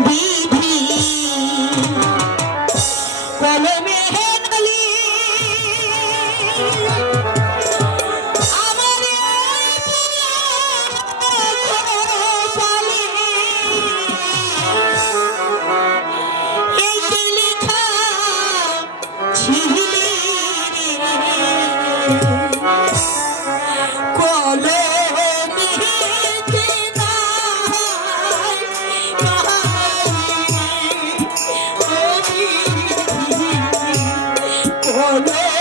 beat no.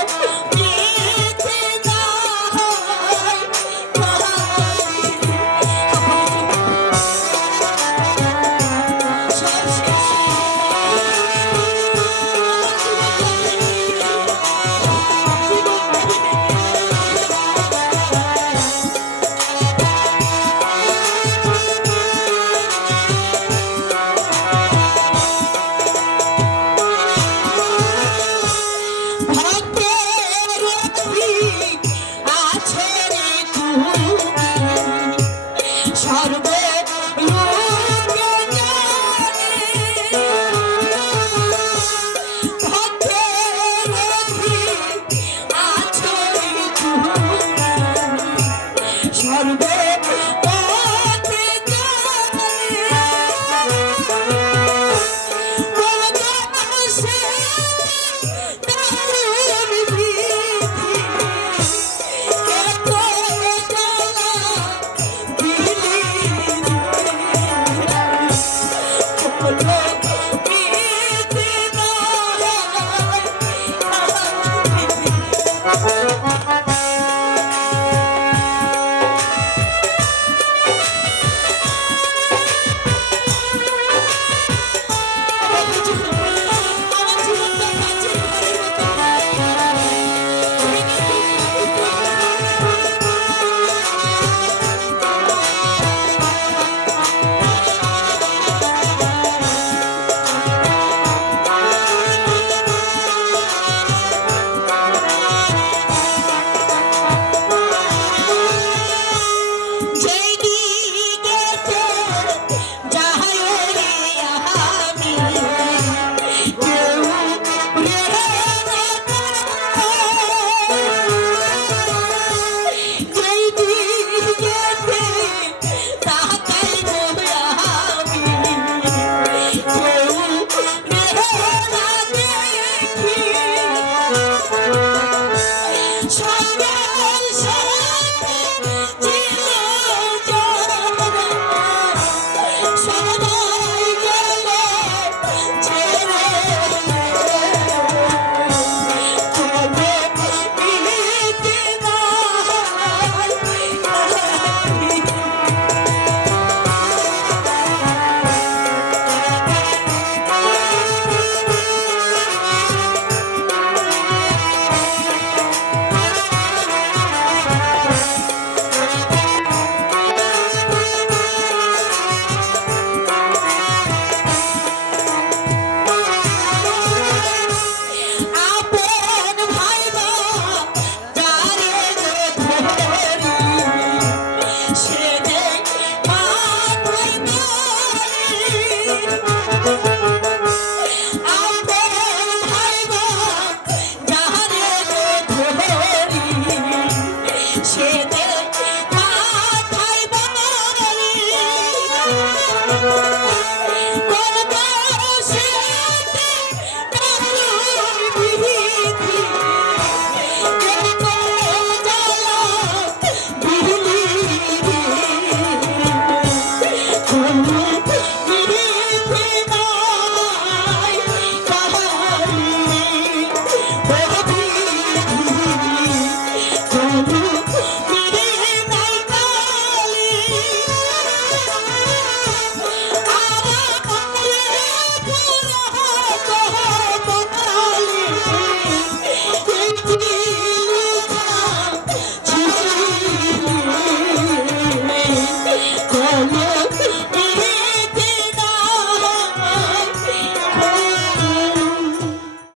Hallelujah.